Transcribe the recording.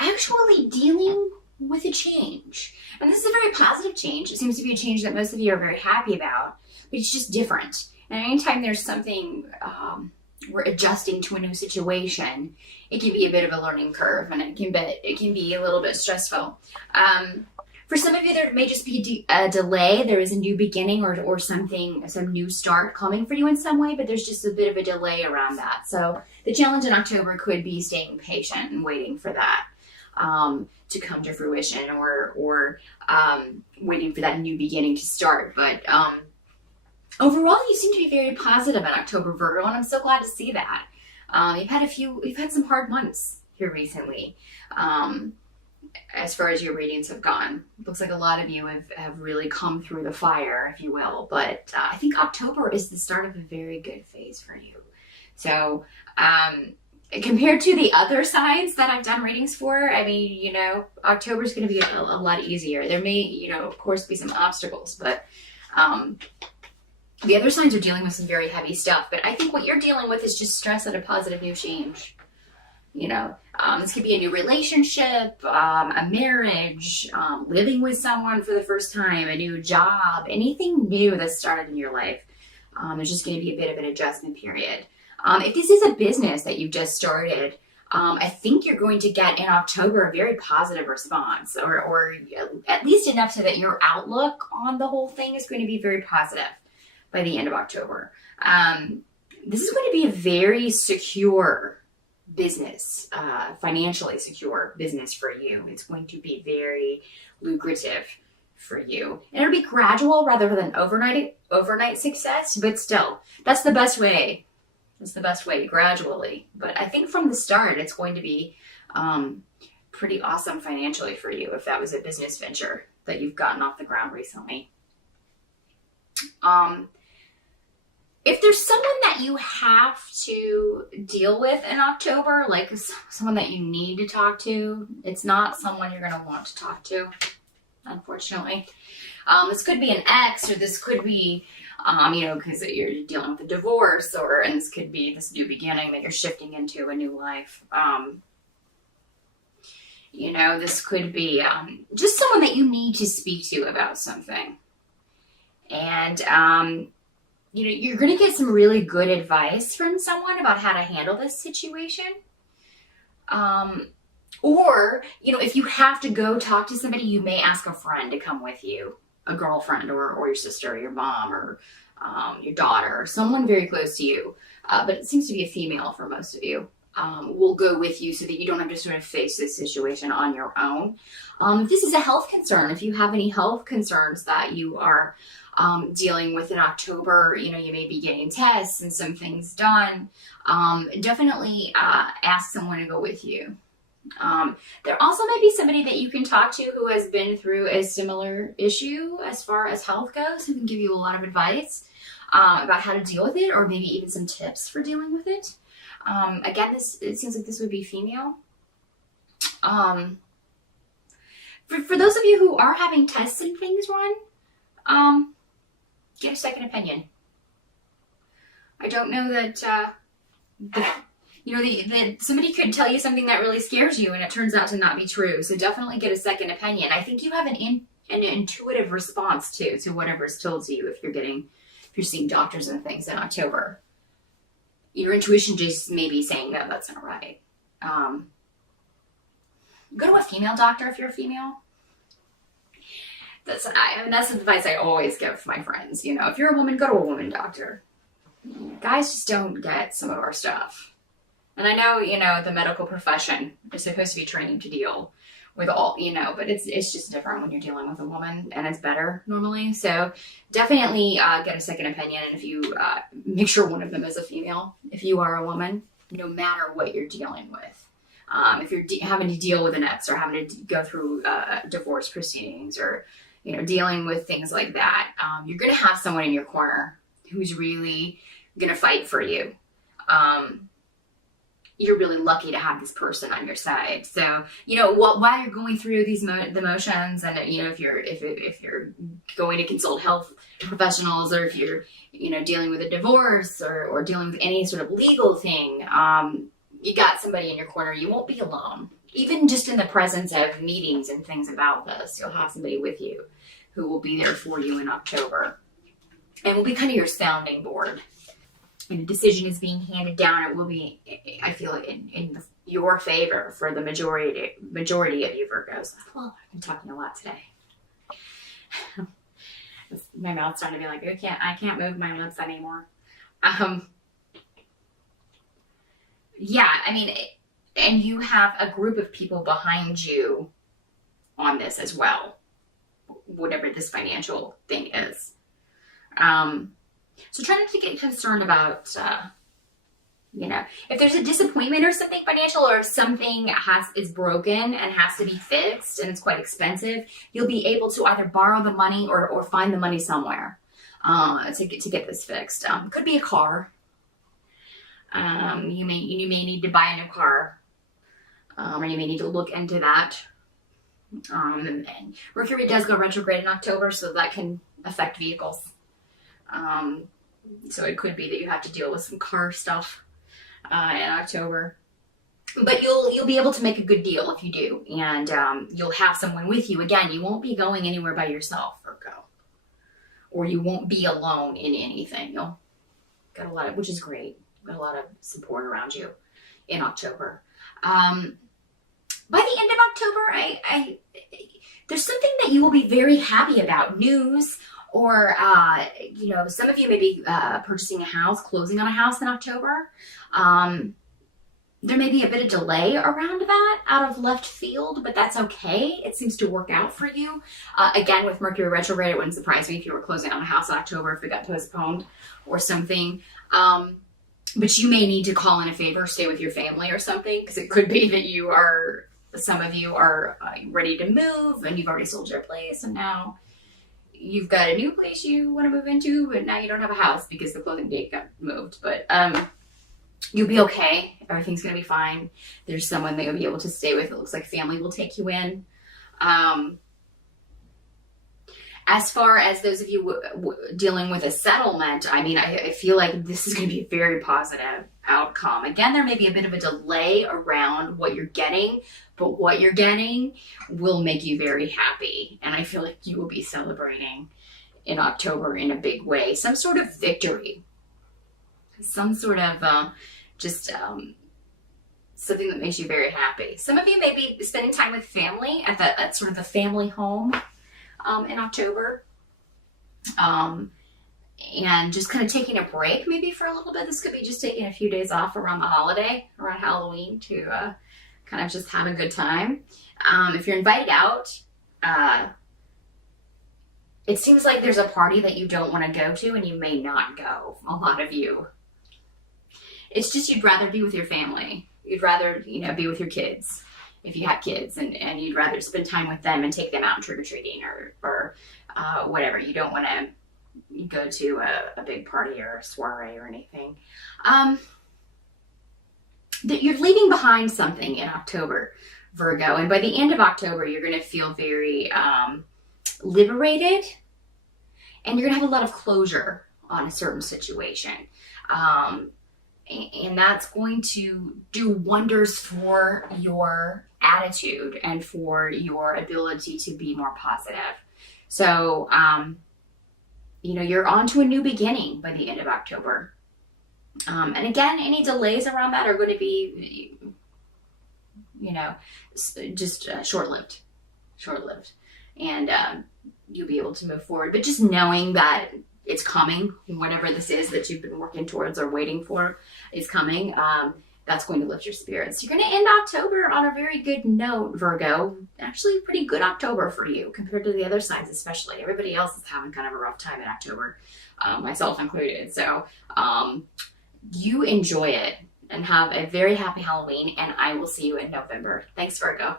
actually dealing with a change. And this is a very positive change. It seems to be a change that most of you are very happy about, but it's just different. And anytime there's something we're adjusting to a new situation, it can be a bit of a learning curve, and it can be a little bit stressful. For some of you, there may just be a delay. There is a new beginning or something, some new start coming for you in some way, but there's just a bit of a delay around that. So the challenge in October could be staying patient and waiting for that to come to fruition, or waiting for that new beginning to start. But overall, you seem to be very positive in October, Virgo, and I'm so glad to see that. You've had some hard months here recently. As far as your readings have gone, it looks like a lot of you have really come through the fire, if you will. But I think October is the start of a very good phase for you. So compared to the other signs that I've done readings for, I mean, October is going to be a lot easier. There may, of course, be some obstacles, but the other signs are dealing with some very heavy stuff. But I think what you're dealing with is just stress and a positive new change. This could be a new relationship, a marriage, living with someone for the first time, a new job, anything new that started in your life. There's just going to be a bit of an adjustment period. If this is a business that you've just started, I think you're going to get in October a very positive response, or at least enough so that your outlook on the whole thing is going to be very positive by the end of October. This is going to be a very secure business, financially secure business for you. It's going to be very lucrative for you. And it'll be gradual rather than overnight success, but still, that's the best way. It's the best way, gradually. But I think from the start, it's going to be pretty awesome financially for you if that was a business venture that you've gotten off the ground recently. If there's someone that you have to deal with in October, like someone that you need to talk to, it's not someone you're going to want to talk to, unfortunately. This could be an ex, or this could be, because you're dealing with a divorce, and this could be this new beginning that you're shifting into a new life. This could be just someone that you need to speak to about something. And, you're going to get some really good advice from someone about how to handle this situation. Or, if you have to go talk to somebody, you may ask a friend to come with you, a girlfriend or your sister or your mom or your daughter, or someone very close to you. But it seems to be a female for most of you. Will go with you so that you don't have to sort of face this situation on your own. If this is a health concern, if you have any health concerns that you are dealing with in October, you may be getting tests and some things done, definitely ask someone to go with you. There also may be somebody that you can talk to who has been through a similar issue as far as health goes, who can give you a lot of advice about how to deal with it, or maybe even some tips for dealing with it. Again, it seems like this would be female. For those of you who are having tests and things run, get a second opinion. I don't know that, that somebody could tell you something that really scares you and it turns out to not be true. So definitely get a second opinion. I think you have an intuitive response to whatever is told to you if you're seeing doctors and things in October. Your intuition just may be saying, no, that's not right. Go to a female doctor if you're a female. That's the advice I always give my friends. If you're a woman, go to a woman doctor. Guys just don't get some of our stuff. And I know, the medical profession is supposed to be trained to deal with all, but it's just different when you're dealing with a woman, and it's better normally. So definitely get a second opinion. And if you make sure one of them is a female, if you are a woman, no matter what you're dealing with. If you're having to deal with an ex, or having to go through divorce proceedings, or dealing with things like that, you're going to have someone in your corner who's really going to fight for you. You're really lucky to have this person on your side. So, while you're going through these the motions, and if you're going to consult health professionals, or if you're dealing with a divorce, or dealing with any sort of legal thing, you got somebody in your corner. You won't be alone. even just in the presence of meetings and things about this, you'll have somebody with you who will be there for you in October and will be kind of your sounding board. And a decision is being handed down, it will be, I feel, in your favor for the majority of you Virgos. Well, I'm talking a lot today. My mouth's starting to be like, I can't move my lips anymore. Yeah, I mean, and you have a group of people behind you on this as well, whatever this financial thing is. So try not to get concerned about, if there's a disappointment or something financial, or if something is broken and has to be fixed and it's quite expensive, you'll be able to either borrow the money or find the money somewhere to get this fixed. Could be a car. You may need to buy a new car, or you may need to look into that. And Mercury does go retrograde in October, so that can affect vehicles. So it could be that you have to deal with some car stuff in October, but you'll be able to make a good deal if you do, and you'll have someone with you. Again, you won't be going anywhere by yourself, Virgo, or you won't be alone in anything. You'll get a lot of, which is great. Got a lot of support around you in October. By the end of October, there's something that you will be very happy about. News, or some of you may be purchasing a house, closing on a house in October. There may be a bit of delay around that out of left field, but that's okay. It seems to work out for you. Again, with Mercury retrograde, it wouldn't surprise me if you were closing on a house in October if it got postponed or something. But you may need to call in a favor, stay with your family or something, because it could be that some of you are ready to move and you've already sold your place and now you've got a new place you want to move into, but now you don't have a house because the closing date got moved. But you'll be okay. Everything's going to be fine. There's someone that you'll be able to stay with. It looks like family will take you in. As far as those of you dealing with a settlement, I mean, I feel like this is going to be a very positive outcome. Again, there may be a bit of a delay around what you're getting, but what you're getting will make you very happy. And I feel like you will be celebrating in October in a big way. Some sort of victory. Some sort of something that makes you very happy. Some of you may be spending time with family at sort of the family home in October, and just kind of taking a break maybe for a little bit. This could be just taking a few days off around the holiday, around Halloween, to kind of just have a good time. If you're invited out, it seems like there's a party that you don't want to go to and you may not go, a lot of you. It's just you'd rather be with your family. You'd rather, be with your kids. If you have kids, and you'd rather spend time with them and take them out trick-or-treating or whatever. You don't want to go to a big party or a soiree or anything. That you're leaving behind something in October, Virgo. And by the end of October, you're going to feel very liberated. And you're going to have a lot of closure on a certain situation. And that's going to do wonders for your attitude and for your ability to be more positive. So, you're on to a new beginning by the end of October. And again, any delays around that are going to be, just short-lived. And you'll be able to move forward. But just knowing that it's coming, whatever this is that you've been working towards or waiting for is coming, that's going to lift your spirits. You're going to end October on a very good note, Virgo. Actually, pretty good October for you compared to the other signs, especially. Everybody else is having kind of a rough time in October, myself included. So you enjoy it and have a very happy Halloween, and I will see you in November. Thanks, Virgo.